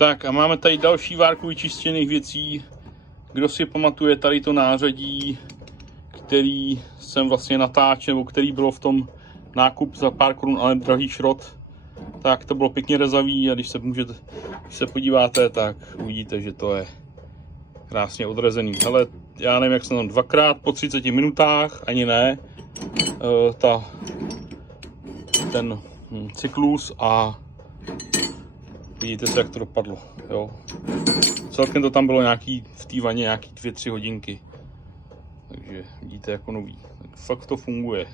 Tak a máme tady další várku vyčištěných věcí. Kdo si pamatuje tady to nářadí, který jsem vlastně natáčel, nebo který bylo v tom nákup za pár korun, ale drahý šrot, tak to bylo pěkně rezavý a když se podíváte, tak uvidíte, že to je krásně odrezený. Ale já nevím, jak jsem tam dvakrát po 30 minutách, ani ne, ten cyklus a vidíte se, jak to dopadlo. Jo. Celkem to tam bylo nějaký, v té vaně nějaký 2-3 hodinky. Takže vidíte, jako nový. Tak fakt to funguje.